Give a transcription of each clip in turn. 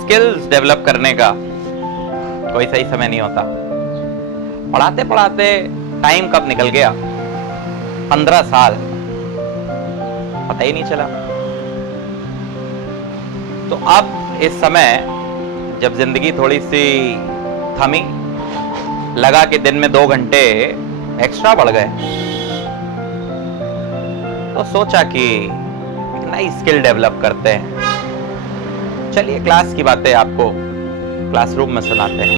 Skills develop करने का कोई सही समय नहीं होता। पढ़ाते पढ़ाते टाइम कब निकल गया, 15 साल पता ही नहीं चला। तो अब इस समय जब जिंदगी थोड़ी सी थमी, लगा कि दिन में 2 घंटे एक्स्ट्रा बढ़ गए, तो सोचा कि नई स्किल डेवलप करते हैं। चलिए क्लास की बातें आपको क्लासरूम में सुनाते हैं।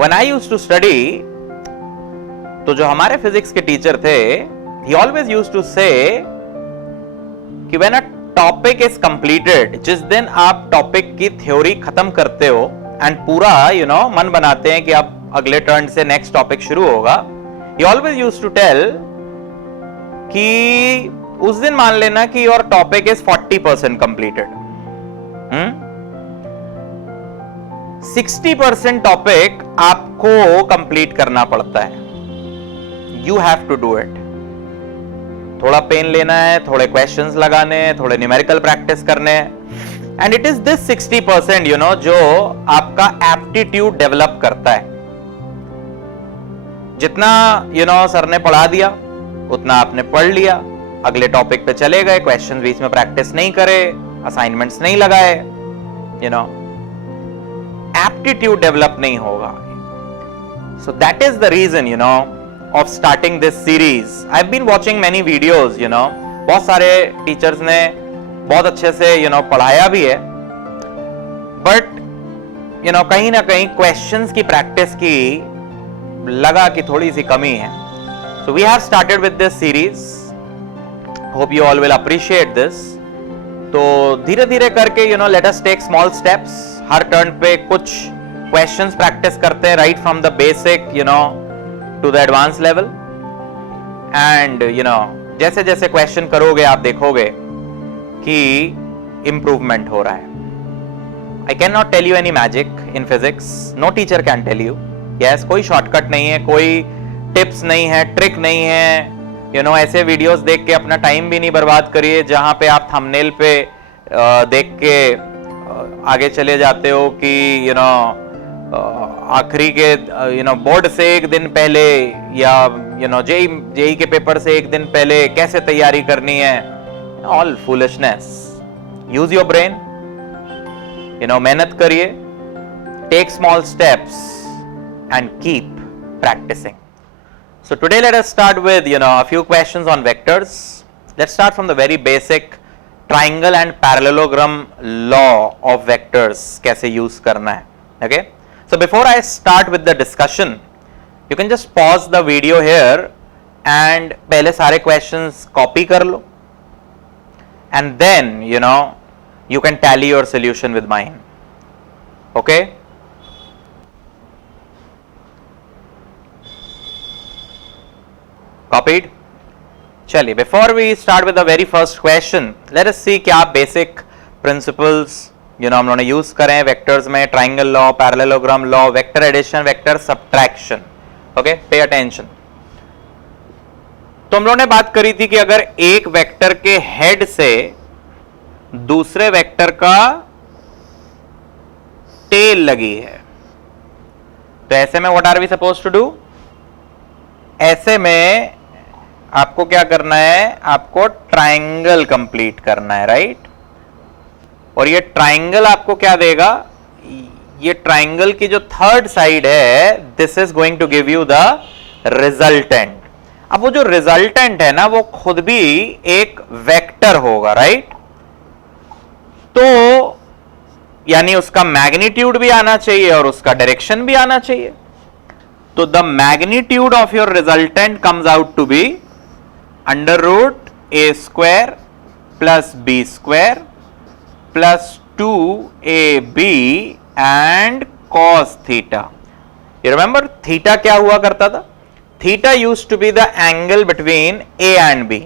When I used to study, तो जो हमारे फिजिक्स के टीचर थे, he always used to say कि when a topic is completed, जिस दिन आप टॉपिक की थ्योरी खत्म करते हो एंड पूरा मन बनाते हैं कि अब अगले टर्न से नेक्स्ट टॉपिक शुरू होगा, he always used to tell कि उस दिन मान लेना कि your topic is 40% completed, 60% topic आपको कंप्लीट करना पड़ता है। You have to do it. थोड़ा पेन लेना है, थोड़े क्वेश्चंस लगाने हैं, थोड़े न्यूमेरिकल प्रैक्टिस करने हैं, एंड इट इज दिस 60% जो आपका एप्टीट्यूड डेवलप करता है। जितना सर ने पढ़ा दिया उतना आपने पढ़ लिया, अगले टॉपिक पे चले गए, क्वेश्चन बीच में प्रैक्टिस नहीं करे, असाइनमेंट्स नहीं लगाए, एप्टीट्यूड डेवलप नहीं होगा। So that is the reason of starting this series. I have been watching many videos, बहुत सारे टीचर्स ने बहुत अच्छे से पढ़ाया भी है, बट कहीं ना कहीं क्वेश्चंस की प्रैक्टिस की लगा कि थोड़ी सी कमी है। So we have started with this series. Hope you all will appreciate this. तो धीरे धीरे करके let us take small steps. हर टर्न पे कुछ questions practice करते हैं, right from the basic to the advanced level. And जैसे जैसे question करोगे आप देखोगे कि improvement हो रहा है। I cannot tell you any magic in physics. No teacher can tell you. Yes, कोई shortcut नहीं है, कोई टिप्स नहीं है, ट्रिक नहीं है। ऐसे वीडियोस देख के अपना टाइम भी नहीं बर्बाद करिए जहां पे आप थंबनेल पे देख के आगे चले जाते हो कि आखिरी के बोर्ड से एक दिन पहले या जेई के पेपर से एक दिन पहले कैसे तैयारी करनी है। All foolishness. Use your brain, मेहनत करिए, take small steps and keep practicing. So today let us start with a few questions on vectors. Let's start from the very basic triangle and parallelogram law of vectors, कैसे use करना है। Okay, so before I start with the discussion, you can just pause the video here and पहले सारे questions copy कर लो, and then you can tally your solution with mine. Okay, copied? चलिए, before we start with the very first question, let us see क्या basic principles हम लोगों ने use करें vectors में। Triangle law, parallelogram law, vector addition, vector subtraction. Okay, pay attention. तो हम लोगों ने बात करी थी कि अगर एक वेक्टर के हेड से दूसरे वेक्टर का टेल लगी है, तो ऐसे में what are we suppose to do? ऐसे में आपको क्या करना है? आपको ट्राइंगल कंप्लीट करना है, राइट? और ये ट्राइंगल आपको क्या देगा? ये ट्राइंगल की जो थर्ड साइड है, this is going to give you the resultant. अब वो जो रिजल्टेंट है ना, वो खुद भी एक वेक्टर होगा, राइट? तो यानी उसका मैग्नीट्यूड भी आना चाहिए और उसका डायरेक्शन भी आना चाहिए। तो the magnitude of your resultant comes out to be √a² plus b² plus 2ab and cos theta. You remember theta क्या हुआ करता था? Theta used to be the angle between a and b।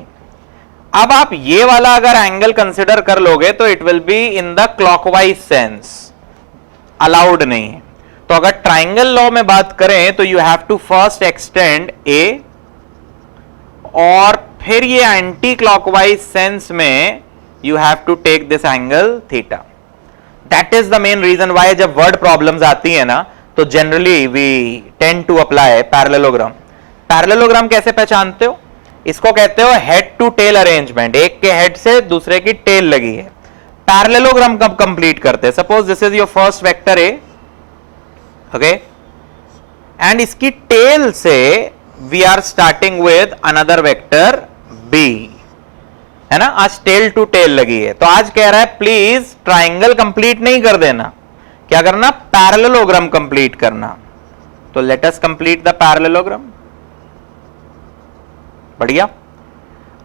अब आप ये वाला अगर एंगल कंसिडर कर लोगे तो it will be in the clockwise sense, allowed नहीं है। तो तो अगर ट्राइंगल लॉ में बात करें तो you have to first extend a, और फिर ये एंटी क्लॉकवाइज सेंस में you have to take this angle theta. That is the main reason why जब वर्ड प्रॉब्लम्स आती है ना तो generally we tend to apply parallelogram. Parallelogram कैसे पहचानते हो? इसको कहते हो हेड टू टेल अरेंजमेंट. एक के हेड से दूसरे की टेल लगी है. पैरेललोग्राम कब कंप्लीट करते हैं? Suppose this is your first vector a, okay, and इसकी टेल से we are starting with another vector b, है ना. आज टेल टू टेल लगी है, तो आज कह रहा है प्लीज ट्राइंगल कंप्लीट नहीं कर देना, क्या करना? पैरेललोग्राम कंप्लीट करना. तो let us complete the parallelogram. बढ़िया.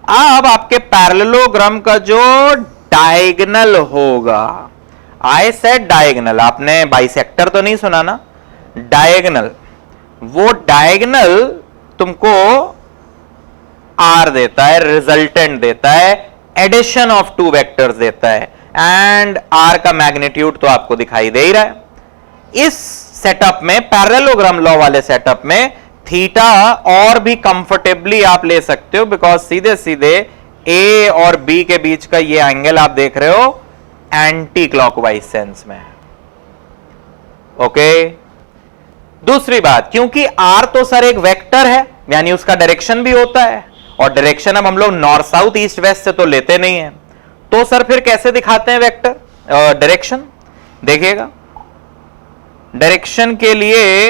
अब आपके पैरेललोग्राम का जो डायगोनल होगा, आई सेड डायगोनल, आपने बाइसेक्टर तो नहीं सुना ना, डायगोनल, वो डायगोनल तुमको आर देता है, रिजल्टेंट देता है, एडिशन ऑफ टू वेक्टर्स देता है, एंड आर का मैग्नीट्यूड तो आपको दिखाई दे ही रहा है. इस सेटअप में, पैरेललोग्राम लॉ वाले सेटअप में, थीटा और भी कंफर्टेबली आप ले सकते हो, बिकॉज सीधे सीधे ए और बी के बीच का ये एंगल आप देख रहे हो एंटी क्लॉकवाइज सेंस में. ओके. दूसरी बात, क्योंकि आर तो सर एक वेक्टर है, यानी उसका डायरेक्शन भी होता है, और डायरेक्शन अब हम लोग नॉर्थ साउथ ईस्ट वेस्ट से तो लेते नहीं है, तो सर फिर कैसे दिखाते हैं वेक्टर डायरेक्शन? देखिएगा, डायरेक्शन के लिए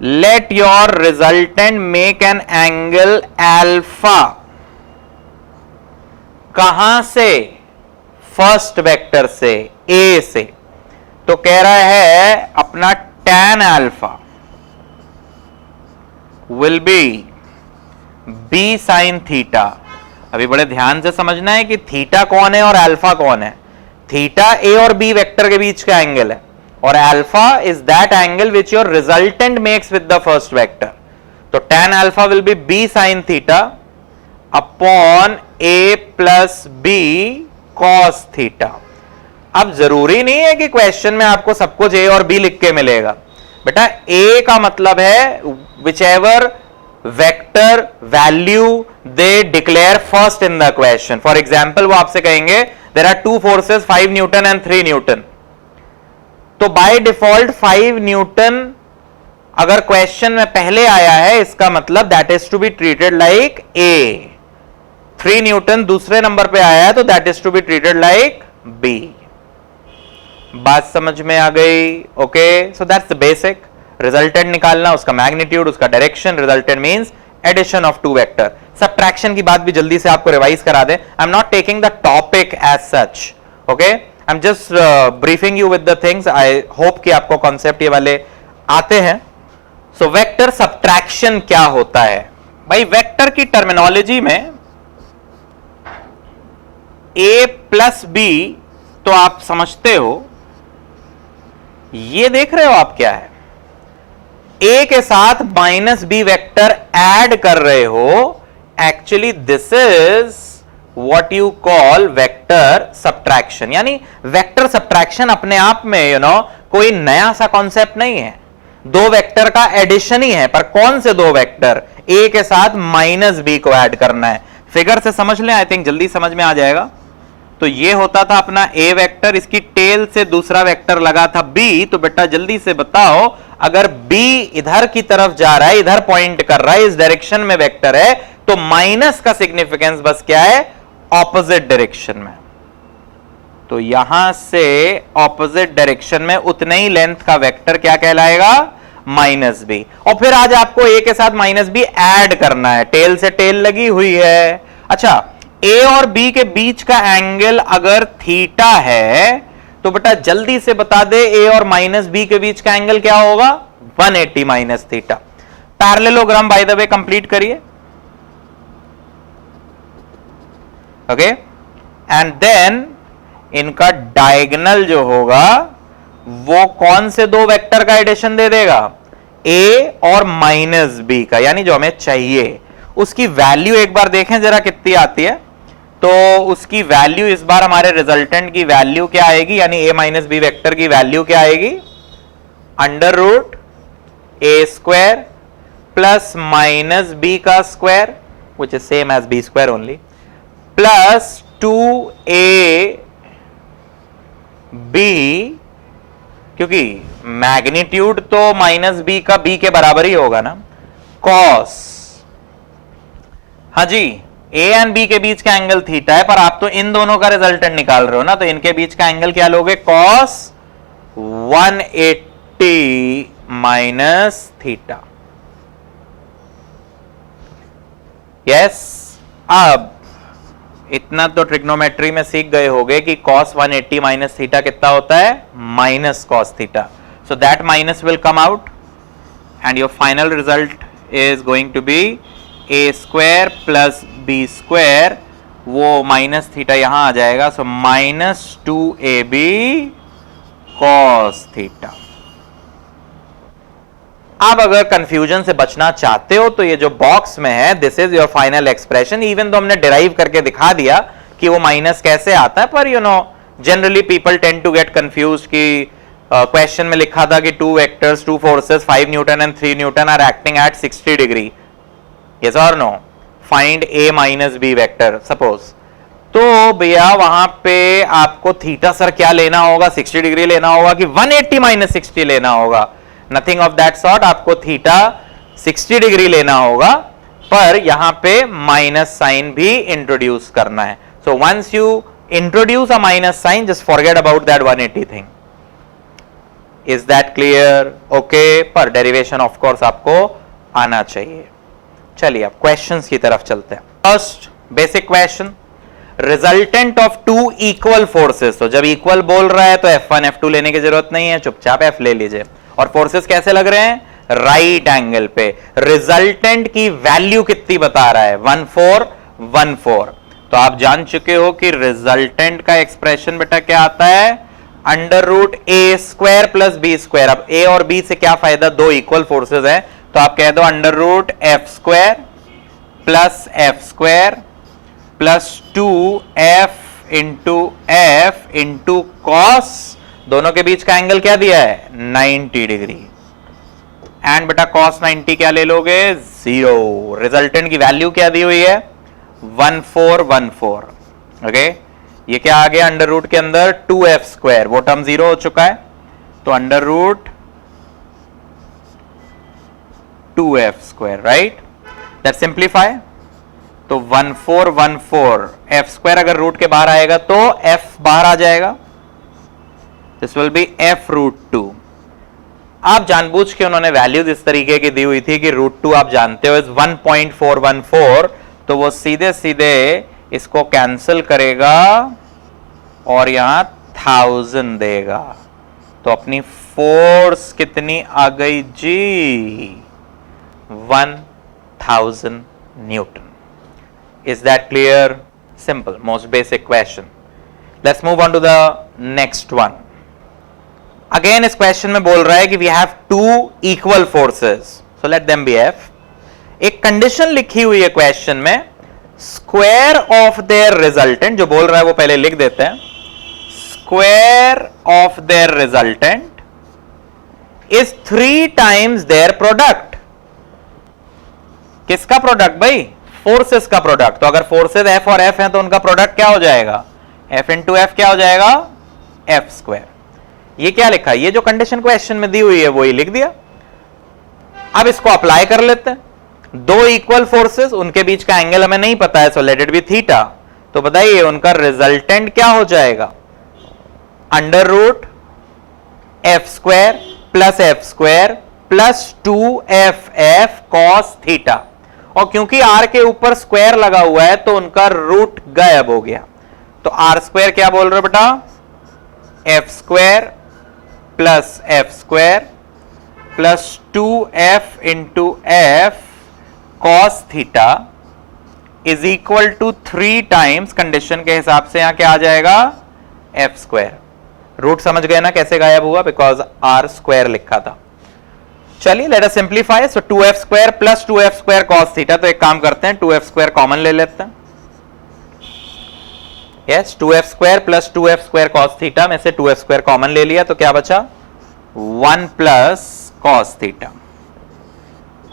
let your resultant make an angle alpha. कहां से? फर्स्ट वेक्टर से, ए से. तो कह रहा है अपना tan alpha will be b sine theta. अभी बड़े ध्यान से समझना है कि थीटा कौन है और अल्फा कौन है. थीटा ए और बी वेक्टर के बीच का एंगल है, और alpha is that angle which your resultant makes with the first vector. तो tan alpha will be b sine theta upon a plus b cos theta. अब जरूरी नहीं है कि क्वेश्चन में आपको सब कुछ ए और बी लिख के मिलेगा बेटा. ए का मतलब है whichever vector value they declare first in the question. For example वो आपसे कहेंगे there are two forces 5 newton and 3 newton, तो बाय डिफॉल्ट 5 न्यूटन अगर क्वेश्चन में पहले आया है, इसका मतलब that is to be treated like a. 3 newton दूसरे नंबर पे आया है, तो that is to be treated like b. बात समझ में आ गई? Okay. So that's the basic. Resultant निकालना, उसका मैग्नीट्यूड, उसका direction. Resultant means addition of two vector. Subtraction की बात भी जल्दी से आपको रिवाइज करा दे. I am not taking the topic as such, okay. I am just briefing you with the things. I hope कि आपको कॉन्सेप्ट ये वाले आते हैं. सो वेक्टर सबट्रैक्शन क्या होता है भाई? वेक्टर की टर्मिनोलॉजी में ए प्लस बी तो आप समझते हो. ये देख रहे हो आप क्या है? ए के साथ माइनस बी वेक्टर ऐड कर रहे हो. Actually this is what you call vector subtraction. यानी वेक्टर सबट्रैक्शन अपने आप में कोई नया सा कॉन्सेप्ट नहीं है. दो वेक्टर का एडिशन ही है, पर कौन से दो वेक्टर? ए के साथ माइनस बी को ऐड करना है. फिगर से समझ लें, आई थिंक जल्दी समझ में आ जाएगा. तो ये होता था अपना ए वेक्टर, इसकी टेल से दूसरा वेक्टर लगा था बी. तो बेटा जल्दी से बताओ, अगर बी इधर की तरफ जा रहा है, इधर पॉइंट कर रहा है, इस डायरेक्शन में वेक्टर है, तो माइनस का सिग्निफिकेंस बस क्या है? ऑपोजिट डायरेक्शन में. तो यहां से ऑपोजिट डायरेक्शन में उतने ही लेंथ का वेक्टर क्या कहलाएगा? Minus b. और फिर आज आपको ए के साथ माइनस बी ऐड करना है. टेल से टेल लगी हुई है. अच्छा, ए और बी के बीच का एंगल अगर थीटा है, तो बेटा जल्दी से बता दे ए और माइनस बी के बीच का एंगल क्या होगा? 180 minus theta. Parallelogram by the way complete करिए. ओके. एंड देन इनका डायगोनल जो होगा वो कौन से दो वेक्टर का एडिशन दे देगा? ए और माइनस बी का. यानी जो हमें चाहिए उसकी वैल्यू एक बार देखें जरा कितनी आती है. तो उसकी वैल्यू इस बार हमारे रिजल्टेंट की वैल्यू क्या आएगी? यानी ए माइनस बी वेक्टर की वैल्यू क्या आएगी? Under root a square plus minus b का square which is same as b square only plus 2ab, क्योंकि मैग्नीट्यूड तो माइनस बी का बी के बराबर ही होगा ना, कॉस, हाँ जी ए एंड बी के बीच का एंगल थीटा है, पर आप तो इन दोनों का रिजल्टेंट निकाल रहे हो ना, तो इनके बीच का एंगल क्या लोगे, कॉस 180 माइनस थीटा। यस, अब इतना तो ट्रिग्नोमेट्री में सीख गए होगे कि cos 180 माइनस थीटा कितना होता है, minus cos theta. So that minus will come out and your final result is going to be a square plus b square, वो माइनस थीटा यहां आ जाएगा, so minus 2ab cos theta. अब अगर confusion से बचना चाहते हो तो ये जो बॉक्स में है this is your final expression. Even तो हमने डिराइव करके दिखा दिया कि वो माइनस कैसे आता है, पर you know generally people tend to get confuse कि क्वेश्चन में लिखा था कि two vectors, two forces 5 newton and 3 newton are acting at 60 degree, yes और no, find a minus b vector suppose. तो भैया वहां पे आपको थीटा सर क्या लेना होगा, 60 डिग्री लेना होगा कि 180 माइनस 60 लेना होगा, नथिंग ऑफ दैट सॉर्ट, आपको थीटा 60 डिग्री लेना होगा, पर यहां पे माइनस साइन भी इंट्रोड्यूस करना है। So once you introduce a minus sign just forget about that 180 thing. Is that clear? Okay, पर डेरिवेशन ऑफ कोर्स आपको आना चाहिए। चलिए अब क्वेश्चंस की तरफ चलते हैं। First basic question, resultant of two equal forces. तो जब इक्वल बोल रहा है तो F1 F2 लेने की जरूरत नहीं है, चुपचाप F ले लीजिए। और फोर्सेस कैसे लग रहे हैं, राइट एंगल पे। रिजल्टेंट की वैल्यू कितनी बता रहा है, 1414। तो आप जान चुके हो कि रिजल्टेंट का एक्सप्रेशन बेटा क्या आता है, under root a square plus b square. अब ए और बी से क्या फायदा, दो इक्वल फोर्सेस है, तो आप कह दो under root f square plus 2f into cos, दोनों के बीच का एंगल क्या दिया है, 90 डिग्री। एंड बेटा cos 90 क्या ले लोगे, 0। रिजल्टेंट की वैल्यू क्या दी हुई है, 1414। ओके, ये क्या आ गया अंडर रूट के अंदर, 2f स्क्वायर, वो टर्म 0 हो चुका है, तो under root 2f square, right. That simplify, तो 1414 f स्क्वायर अगर रूट के बाहर आएगा तो f बाहर आ जाएगा, this will be f root 2। आप जानबूझ के उन्होंने वैल्यूज इस तरीके की दी हुई थी कि रूट 2 आप जानते हो इज 1.414, तो वो सीधे सीधे इसको कैंसिल करेगा और यहां 1000 देगा, तो अपनी फोर्स कितनी आ गई जी, 1000 newton. Is that clear? Simple, most basic question. Let's move on to the next one. Again इस क्वेश्चन में बोल रहा है कि we have two equal forces, so let them be f. एक कंडीशन लिखी हुई है क्वेश्चन में, स्क्वायर ऑफ देयर रिजल्टेंट, जो बोल रहा है वो पहले लिख देते हैं, square of their resultant is 3 times their product. किसका प्रोडक्ट भाई, फोर्सेस का प्रोडक्ट। तो अगर फोर्सेस F और F हैं तो उनका प्रोडक्ट क्या हो जाएगा, F इंटू F क्या हो जाएगा, F स्क्वायर। ये क्या लिखा, ये जो कंडीशन क्वेश्चन में दी हुई है वो ही लिख दिया। अब इसको अप्लाई कर लेते हैं, दो इक्वल फोर्सेस, उनके बीच का एंगल हमें नहीं पता है, so let it be theta. तो बताइए उनका रिजल्टेंट क्या हो जाएगा, under root f square plus 2ff cos theta. और क्योंकि r के ऊपर स्क्वायर लगा हुआ है तो उनका रूट गायब हो गया, तो r स्क्वायर क्या बोल रहे हो बेटा, f square plus 2f into f cos theta is equal to 3 times, condition के हिसाब से यहां क्या आ जाएगा, f स्क्वायर। रूट समझ गए ना कैसे गायब हुआ, बिकॉज r स्क्वायर लिखा था। चलिए लेट अस सिंप्लीफाई, सो 2f square plus 2f square cos theta. तो एक काम करते हैं, 2f स्क्वायर कॉमन ले लेते हैं। Yes, 2f square plus 2f square cos theta में से 2f स्क्वायर कॉमन ले लिया, तो क्या बचा, 1 प्लस कॉस थीटा,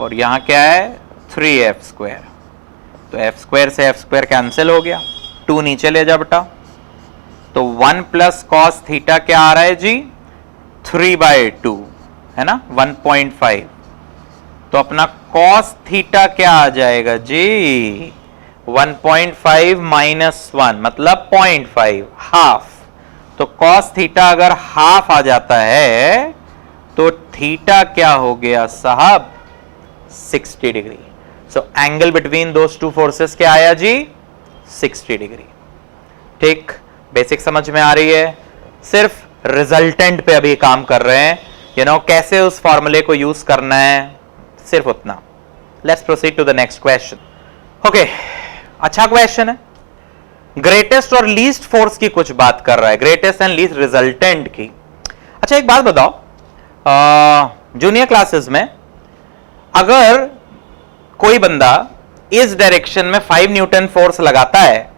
और यहां क्या है 3f स्क्वायर, तो f स्क्वायर से f स्क्वायर कैंसिल हो गया, 2 नीचे ले जा बेटा, तो 1 प्लस कॉस थीटा क्या आ रहा है जी 3/2 है ना 1.5, तो अपना कॉस थीटा क्या आ जाएगा जी 1.5 माइनस 1 मतलब 0.5 हाफ, तो कॉस थीटा अगर हाफ आ जाता है तो थीटा क्या हो गया साहब 60 degree. So angle between those two forces क्या आया जी 60 डिग्री। ठीक, बेसिक समझ में आ रही है, सिर्फ रिजल्टेंट पे अभी काम कर रहे हैं, कैसे उस फॉर्मूले को यूज करना है, सिर्फ उतना। Let's proceed to the next question. Okay, अच्छा क्वेश्चन है, ग्रेटेस्ट और लीस्ट फोर्स की कुछ बात कर रहा है, ग्रेटेस्ट एंड लीस्ट रिजल्टेंट की। अच्छा एक बात बताओ, जूनियर क्लासेस में अगर कोई बंदा इस डायरेक्शन में 5 न्यूटन फोर्स लगाता है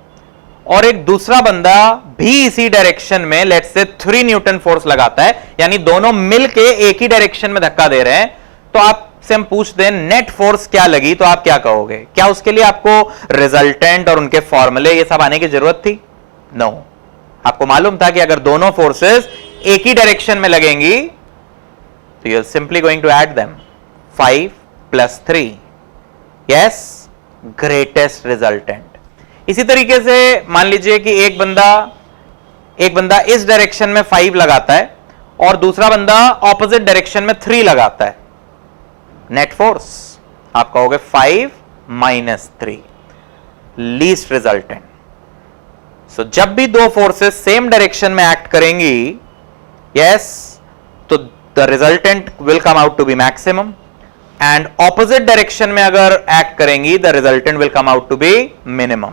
और एक दूसरा बंदा भी इसी डायरेक्शन में लेट्स से 3 न्यूटन फोर्स लगाता है, यानी दोनों मिलके एक ही डायरेक्शन में धक्का दे रहे हैं, तो आपसे हम पूछ दें नेट फोर्स क्या लगी, तो आप क्या कहोगे? क्या उसके लिए आपको रिजल्टेंट और उनके फॉर्मूले ये सब आने की जरूरत थी? नो, आपको मालूम था कि अगर दोनों फोर्सेस एक ही डायरेक्शन में लगेंगी तो you are simply going to add them, 5 plus 3, yes, greatest resultant. इसी तरीके से मान लीजिए कि एक बंदा इस डायरेक्शन में 5 लगाता है और दूसरा बंदा ऑपोजिट डायरेक्शन में 3 लगाता है, नेट फोर्स आप कहोगे 5 माइनस 3, लीस्ट रिजल्टेंट। सो जब भी दो फोर्सेस सेम डायरेक्शन में एक्ट करेंगी, यस, तो the resultant will come out to be maximum, and opposite direction में अगर एक्ट करेंगी the resultant will come out to be minimum.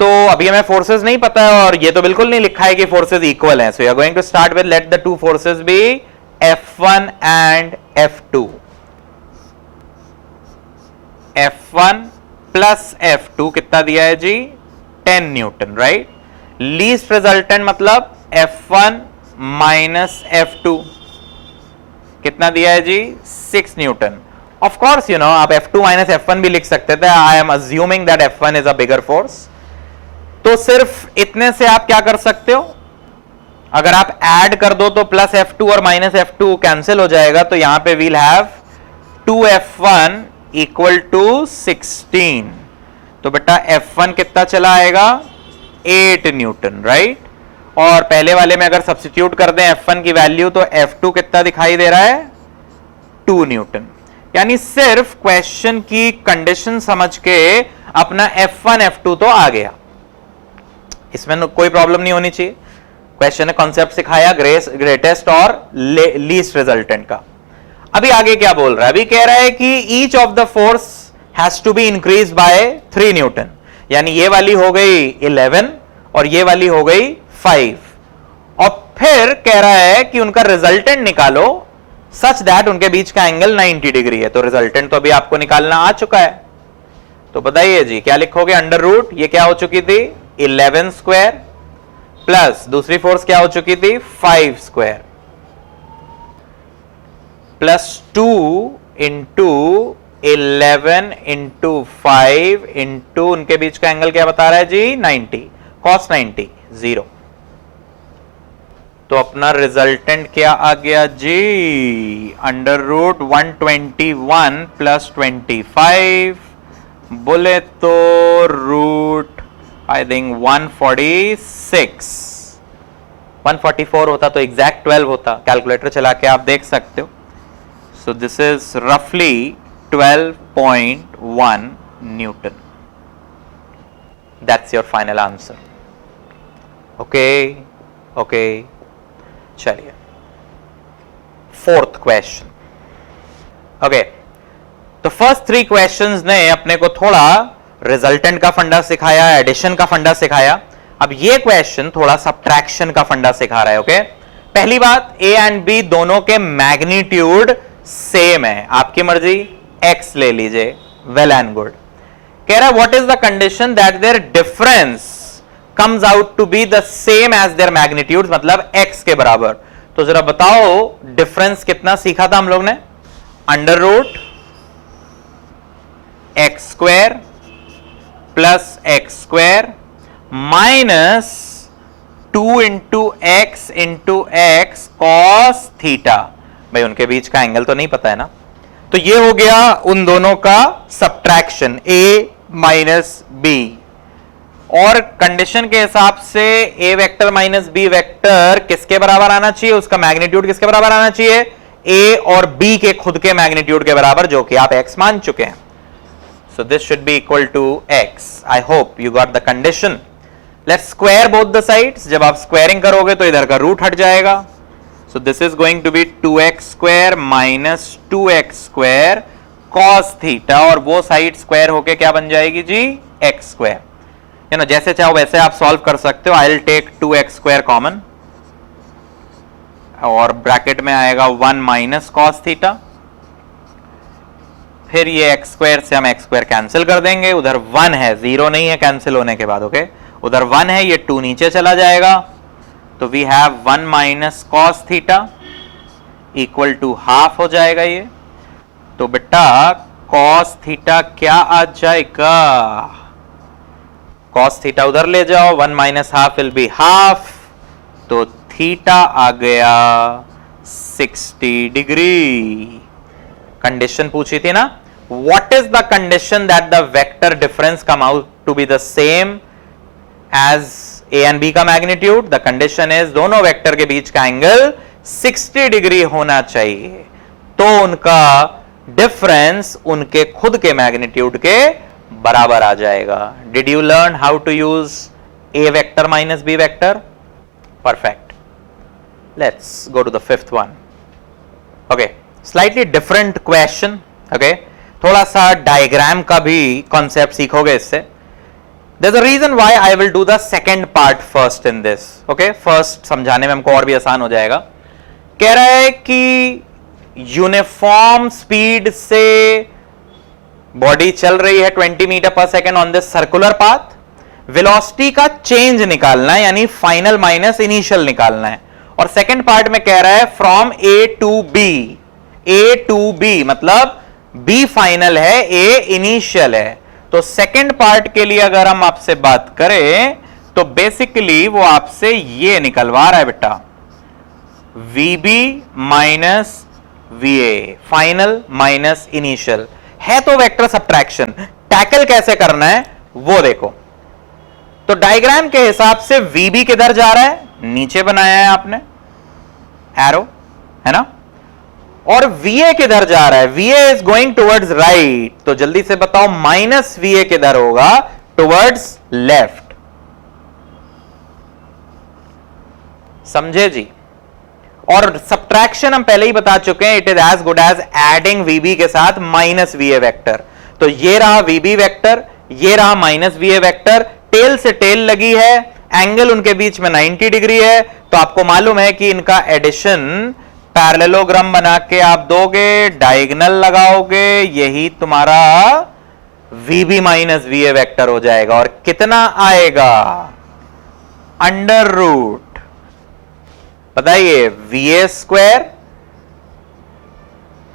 तो अभी हमें फोर्सेस नहीं पता है और ये तो बिल्कुल नहीं लिखा है कि फोर्सेस इक्वल हैं, so you are going to start with let the two forces be F1 and F2। F1 plus F2 कितना दिया है जी 10 न्यूटन, राइट। लीस्ट रिजल्टेंट मतलब F1 माइनस F2 कितना दिया है जी 6 न्यूटन। ऑफ कोर्स आप F2 माइनस F1 भी लिख सकते थे, I am assuming that F1 is a bigger force. तो सिर्फ इतने से आप क्या कर सकते हो, अगर आप ऐड कर दो तो प्लस F2 और माइनस F2 कैंसिल हो जाएगा, तो यहां पे we'll have 2F1 equal to 16। तो बेटा F1 कितना चला आएगा 8 न्यूटन, राइट। और पहले वाले में अगर सब्स्टिट्यूट कर दें F1 की वैल्यू तो F2 कितना दिखाई दे रहा है 2 न्यूटन। यानी सिर्फ क्वेश्चन की कंडीशन समझ के अपना F1 F2 तो आ गया, इसमें कोई प्रॉब्लम नहीं होनी चाहिए। क्वेश्चन ने कॉन्सेप्ट सिखाया ग्रेटेस्ट और लीस्ट रिजल्टेंट का। अभी आगे क्या बोल रहा है, अभी कह रहा है कि each of the force has to be increase by 3 newton, यानी ये वाली हो गई 11 और ये वाली हो गई 5, और फिर कह रहा है कि उनका रिजल्टेंट निकालो सच दैट उनके बीच का एंगल 90 डिग्री है। तो रिजल्टेंट तो अभी आपको निकालना आ चुका है, तो बताइए जी क्या लिखोगे, अंडर रूट ये क्या हो चुकी थी 11 स्क्वायर प्लस दूसरी फोर्स क्या हो चुकी थी 5 square plus 2 into 11 into 5 into उनके बीच का एंगल क्या बता रहा है जी 90, cos 90 0। तो अपना रिजल्टेंट क्या आ गया जी अंडर रूट 121 प्लस 25, बोले तो रूट आई थिंक 144 होता तो एग्जैक्ट 12 होता, कैलकुलेटर चला के आप देख सकते हो। सो दिस इज रफली 12.1 Newton. That's your final answer. Okay, चलिए फोर्थ क्वेश्चन। ओके, तो फर्स्ट 3 क्वेश्चंस ने अपने को थोड़ा रिजल्टेंट का फंडा सिखाया, एडिशन का फंडा सिखाया। अब ये क्वेश्चन थोड़ा सब्ट्रैक्शन का फंडा सिखा रहा है। ओके, पहली बात ए एंड बी दोनों के मैग्नीट्यूड सेम है, आपकी मर्जी एक्स ले लीजिए, वेल एंड गुड। कह रहा है what is the condition that their difference comes out to be the same as their magnitudes, मतलब x के बराबर। तो तो जरा बताओ डिफरेंस कितना सीखा था हम लोग ने? Under root x square plus x square minus 2 into x cos theta. भाई उनके बीच का एंगल तो नहीं पता है ना, तो ये हो गया उन दोनों का सब्ट्रैक्शन a माइनस बी। और कंडीशन के हिसाब से a vector minus b vector किसके बराबर आना चाहिए? उसका मैग्नीट्यूड किसके बराबर आना चाहिए? a और b के खुद के मैग्नीट्यूड के बराबर, जो कि आप x मान चुके हैं। So this should be equal to x। I hope you got the condition. Let's square both the sides. जब आप स्क्वायरिंग करोगे तो इधर का रूट हट जाएगा। So this is going to be 2x square minus 2x square cos theta, और वो साइड स्क्वायर होके क्या बन जाएगी जी? x square. है ना, जैसे चाहो वैसे आप सॉल्व कर सकते हो। I will take 2x square common और ब्रैकेट में आएगा 1 माइनस कॉस थीटा। फिर ये x स्क्वायर से हम x स्क्वायर कैंसिल कर देंगे। उधर 1 है, 0 नहीं है कैंसिल होने के बाद। ओके, उधर 1 है, ये 2 नीचे चला जाएगा। तो we have 1 minus cos theta equal to half हो जाएगा ये। तो बेटा कॉस थीटा क्या आ जाएगा? कॉस थीटा उधर ले जाओ, 1 minus half will be half, तो थीटा आ गया 60 डिग्री। कंडीशन पूछी थी ना, what is the condition that the vector difference come out to be the same as a and b का मैग्नीट्यूड? द कंडीशन इज दोनों वेक्टर के बीच का एंगल 60 डिग्री होना चाहिए, तो उनका डिफरेंस उनके खुद के मैग्नीट्यूड के बराबर आ जाएगा। Did you learn how to use a vector minus b vector? Perfect. Let's go to the fifth one. Okay, slightly different question. Okay, थोड़ा सा डायग्राम का भी कॉन्सेप्ट सीखोगे इससे। There's a reason why I will do the second part first in this. Okay, first समझाने में हमको और भी आसान हो जाएगा। कह रहा है कि यूनिफॉर्म स्पीड से बॉडी चल रही है 20 मीटर पर second on this circular path. Velocity का चेंज निकालना है, यानी फाइनल माइनस इनिशियल निकालना है। और सेकेंड पार्ट में कह रहा है from A to B। A to B मतलब B फाइनल है, A इनिशियल है। तो सेकंड पार्ट के लिए अगर हम आपसे बात करें तो बेसिकली वो आपसे ये निकलवा रहा है बेटा, VB minus VA final minus initial है। तो वेक्टर सब्ट्रैक्शन टैकल कैसे करना है वो देखो। तो डायग्राम के हिसाब से VB किधर जा रहा है? नीचे बनाया है आपने एरो, है ना। और VA किधर जा रहा है? VA is going towards right. तो जल्दी से बताओ माइनस VA किधर होगा? Towards left. समझे जी? और सब्ट्रैक्शन हम पहले ही बता चुके हैं, it is as good as adding VB के साथ माइनस VA वेक्टर। तो ये रहा VB वेक्टर, ये रहा माइनस VA वेक्टर, टेल से टेल लगी है, एंगल उनके बीच में 90 डिग्री है। तो आपको मालूम है कि इनका एडिशन पैरेललोग्राम बना के आप दोगे, डायगोनल लगाओगे, यही तुम्हारा VB माइनस VA वेक्टर हो जाएगा। और कितना आएगा? अंडर रूट, बताइए, VA square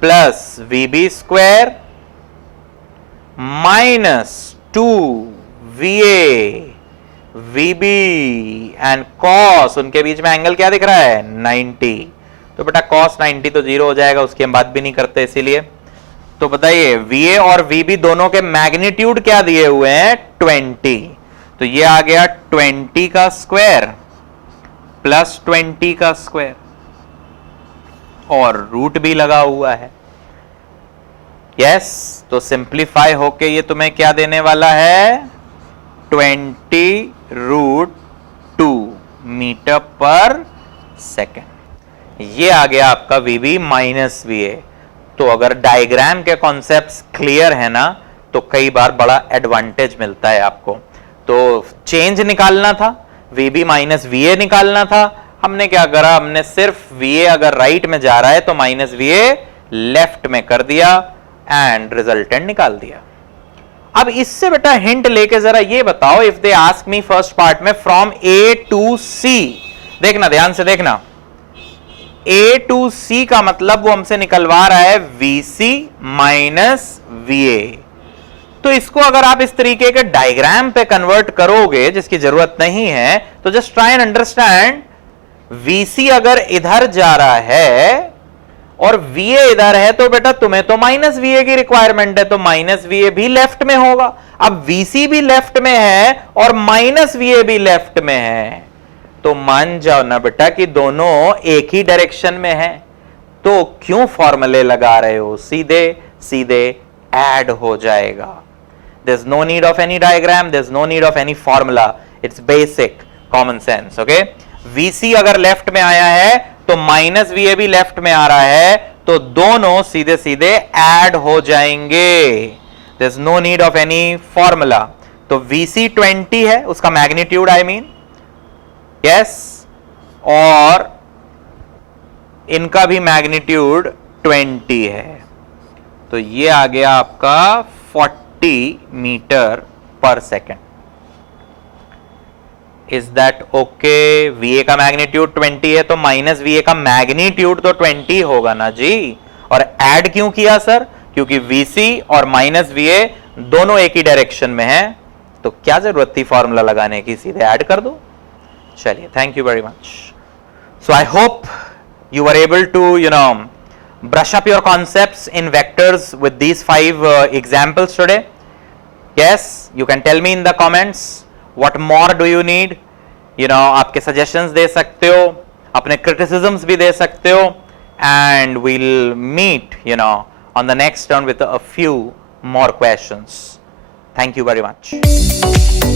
plus VB square minus 2VA VB and cos, उनके बीच में एंगल क्या दिख रहा है? 90। तो बेटा cos 90 तो 0 हो जाएगा, उसकी हम बात भी नहीं करते इसीलिए। तो बताइए VA और VB दोनों के मैग्नीट्यूड क्या दिए हुए हैं? 20। तो ये आ गया 20 का स्क्वायर प्लस 20 का स्क्वायर, और रूट भी लगा हुआ है। यस, तो सिंप्लीफाई होके ये तुम्हें क्या देने वाला है? 20 रूट 2 मीटर पर सेकेंड। ये आ गया आपका VB माइनस VA। तो अगर डायग्राम के कॉन्सेप्ट्स क्लियर है ना, तो कई बार बड़ा एडवांटेज मिलता है आपको। तो चेंज निकालना था, VB माइनस VA निकालना था, हमने क्या करा? हमने सिर्फ VA अगर राइट में जा रहा है तो माइनस VA लेफ्ट में कर दिया एंड रिजल्टेंट निकाल दिया। अब इससे बेटा हिंट लेके जरा ये बताओ, if they ask me first part में फ्रॉम A टू C, देखना ध्यान से देखना, ए टू सी का मतलब वो हमसे निकलवा रहा है VC माइनस VA। तो इसको अगर आप इस तरीके के डायग्राम पे कन्वर्ट करोगे, जिसकी जरूरत नहीं है, तो just try and understand. VC अगर इधर जा रहा है और VA इधर है, तो बेटा तुम्हें तो माइनस VA की रिक्वायरमेंट है, तो माइनस VA भी लेफ्ट में होगा। अब VC भी लेफ्ट में है और माइनस VA भी लेफ्ट में है, तो मान जाओ ना बेटा कि दोनों एक ही डायरेक्शन में है, तो क्यों फॉर्मूले लगा रहे हो? सीधे सीधे ऐड हो जाएगा। There's no need of any diagram, there's no need of any formula, it's basic common sense, okay? VC अगर लेफ्ट में आया है तो माइनस VA भी लेफ्ट में आ रहा है, तो दोनों सीधे सीधे ऐड हो जाएंगे। There's no need of any formula। तो VC 20 है, उसका मैग्नीट्यूड आई मीन, यस, और इनका भी मैग्नीट्यूड 20 है, तो ये आ गया आपका 40 मीटर पर second. Is that okay? VA का मैग्नीट्यूड 20 है, तो माइनस VA का मैग्नीट्यूड तो 20 होगा ना जी। और ऐड क्यों किया सर? क्योंकि VC और माइनस VA दोनों एक ही डायरेक्शन में है, तो क्या जरूरत थी फॉर्मूला लगाने की, सीधे ऐड कर दो। चलिए, thank you very much. So I hope you were able to brush up your concepts in vectors with these 5 examples today. Yes, you can tell me in the comments what more do you need. आपके suggestions दे सकते हो, अपने criticisms भी दे सकते हो, and we'll meet on the next turn with a few more questions. Thank you very much.